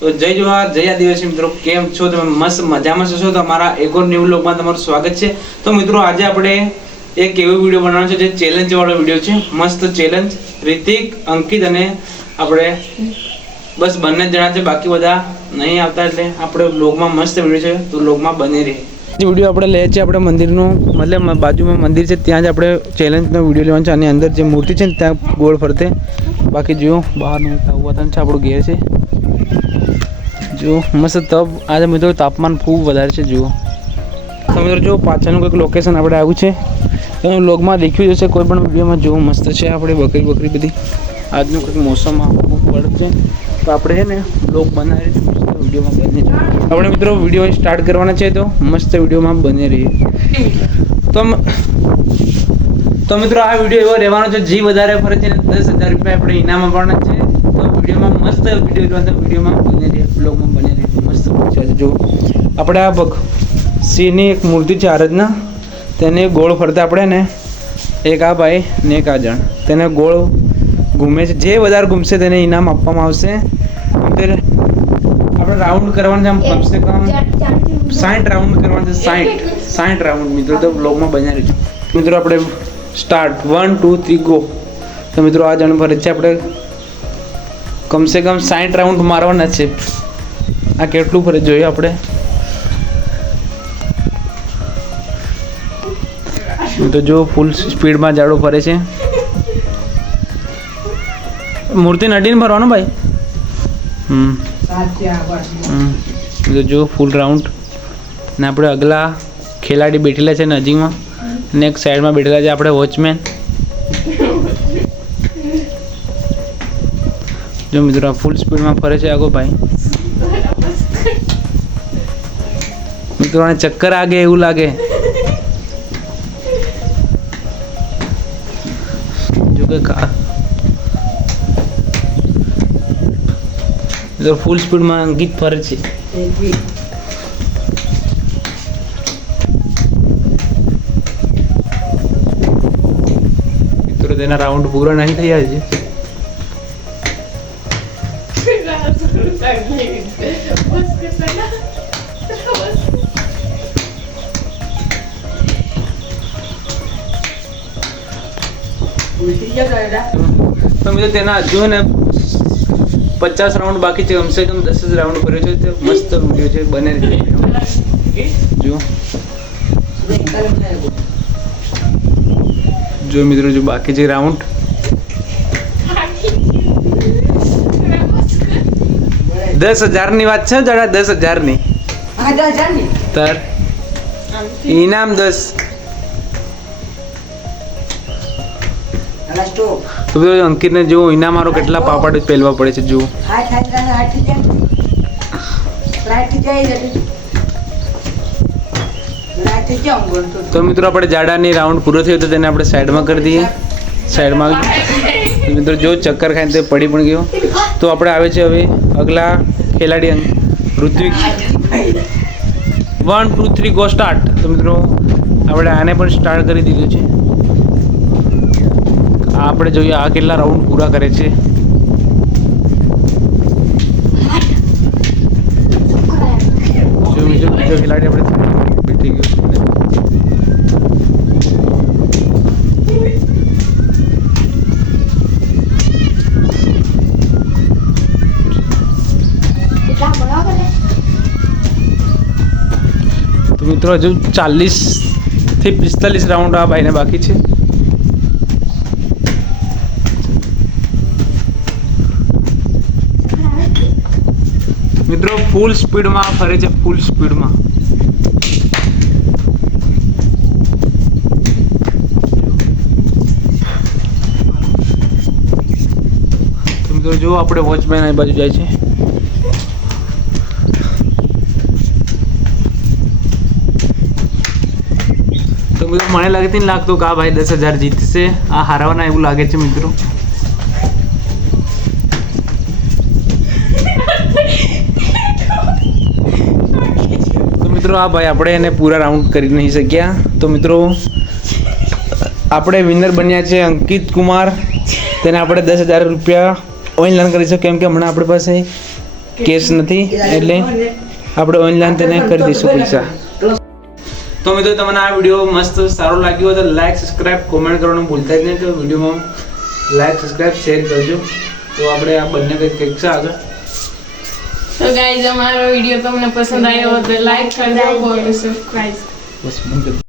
તો જય જોહાર જય આદિવાસી મિત્રો, કેમ છો તમે? મસ્ત મજામાં છો તો અમારા એક ઓર ન્યૂ વ્લોગમાં તમારું સ્વાગત છે। તો મિત્રો આજે આપણે એક એવો વિડીયો બનાવવાનો છે જે ચેલેન્જ વાળો વિડીયો છે। મસ્ત ચેલેન્જ રિતિક, અંકિત અને આપણે બસ બંને જણા છે, બાકી બધા નહીં આવતા, એટલે આપણે વ્લોગમાં મસ્ત વિડીયો છે, તો વ્લોગમાં બની રહે। વિડીયો આપણે લે છે આપણે મંદિરનું, મતલબ બાજુમાં મંદિર છે ત્યાં જ આપણે ચેલેન્જનો વિડીયો લેવાનો છે। અને અંદર જે મૂર્તિ છે ને ત્યાં ગોળ ફરતે, બાકી જો બહારનું વાતાવરણ છે, આપણું ઘેર છે જો મસ્ત તપ। આજે મિત્રો તાપમાન ખૂબ વધારે છે જુઓ તો મિત્રો જો પાછળનું કંઈક લોકેશન આપણે આવ્યું છે, તમે વ્લોગમાં દેખ્યું જશે, કોઈ પણ વિડીયોમાં જોવું મસ્ત છે। આપણે બકરી બધી આજનું કંઈક મોસમમાં ખૂબ પડે છે, તો આપણે છે ને વ્લોગ બનાવી વિડીયોમાં બની આપણે મિત્રો વિડીયો સ્ટાર્ટ કરવાના છે, તો મસ્ત વિડીયોમાં બની રહીએ। તો મિત્રો આ વિડીયો એવો રહેવાનો છે, જે વધારે ફરે છે 10,000 રૂપિયા આપણે ઇનામ આપવાના છે। તો વિડીયોમાં મસ્ત વિડીયોમાં બને રહે, બ્લોગમાં બને રહે, મસ્ત છે। જો આપણે આ સિંહની એક મૂર્તિ છે આરજના, તેને ગોળ ફરતા આપણે ને એક આ ભાઈ ને એક આ જણ તેને ગોળ ઘૂમે છે, જે વધારે ઘૂમશે તેને ઇનામ આપવામાં આવશે। આપણે રાઉન્ડ કરવાનું છે, આમ કમસે કમ 60 રાઉન્ડ કરવાનું છે, 60 રાઉન્ડ મિત્રો। તો બ્લોગમાં બન્યા રહેજો મિત્રો। આપણે સ્ટાર્ટ 1 2 3 ગો। તો મિત્રો આ જણ ફરે છે, આપણે કમસે કમ 60 રાઉન્ડ મારવાના છે। આ કેટલું ફરે જોઈએ આપણે, તો જો ફૂલ સ્પીડમાં જાડો ફરે છે। મૂર્તિ નડીને ભરવાનું ભાઈ। તો જો ફૂલ રાઉન્ડ ને આપણે અગલા ખેલાડી બેઠેલા છે નજીકમાં, ને એક સાઈડમાં બેઠેલા છે આપણે વોચમેન। જો મિત્રો ફૂલ સ્પીડમાં ફરે છે આગો ભાઈ। મિત્રો આને ચક્કર આગે એવું લાગે, જો કે ફૂલ સ્પીડમાં અંકિત ફરે છે। મિત્રો તેના રાઉન્ડ પૂરા નહીં થયા છે। તો મિત્રો તેના હજુ ને 50 રાઉન્ડ બાકી છે, કમસે કમ 10 જ રાઉન્ડ કર્યો છે। તે મસ્ત વિડીયો છે, બને જો મિત્રો જો બાકી છે રાઉન્ડ। $10,000 ની વાત છે જરા, 10,000 ની તાર ઇનામ 10। તો અંકિતને જો ઇનામ મારો કેટલા પાપડ પહેલવા પડે છે જુઓ। તો મિત્રો આપણે જાડાની રાઉન્ડ પૂરો થયો તો તેને આપણે સાઈડમાં કરી દઈએ। સાઈડમાં મિત્રો જો ચક્કર ખાઈને તે પડી પણ ગયો। તો આપણે આવે છે હવે અગલા ખેલાડી ઋત્વિક। 1 2 3 go start. તો મિત્રો આપણે આને પણ સ્ટાર્ટ કરી દીધું છે। આપણે જોઈએ આ કેટલા રાઉન્ડ પૂરા કરે છે। જો બીજો ખેલાડી આપણે બેઠી ગયો। તો મિત્રો હજુ 40 થી 45 રાઉન્ડ આ ભાઈને બાકી છે। મિત્રો ફૂલ સ્પીડમાં ફરે છે, ફૂલ સ્પીડમાં। તો મિત્રો જો આપણે વોચમેન આ બાજુ જાય છે। તો મિત્રો મને લાગે નહીં લાગતું કે આ ભાઈ 10,000 જીતશે, આ હારવાના એવું લાગે છે મિત્રો। મિત્રો આ ભાઈ આપણે એને પૂરા રાઉન્ડ કરી નહીં શક્યા। તો મિત્રો આપણે વિનર બન્યા છે અંકિત કુમાર, તેને આપણે 10,000 રૂપિયા ઓનલાઈન કરીશું, કેમ કે હમણાં આપણી પાસે કેશ નથી એટલે આપણે ઓનલાઈન તેને કરી દઈશું પૈસા. તો મિત્રો તમને આ વિડીયો મસ્ત સારો લાગ્યો હોય તો લાઈક સબસ્ક્રાઇબ કોમેન્ટ કરવાનું ભૂલતા જ નહીં. તો વિડીયોમાં લાઈક સબસ્ક્રાઇબ શેર કરજો. તો આપણે આ બંને કંઈક છે આગળ. તો ગાઈઝ અમારો વિડીયો તમને પસંદ આવ્યો હોય તો લાઈક કરજો, સબસ્ક્રાઇબ. બસ બંધ કરી.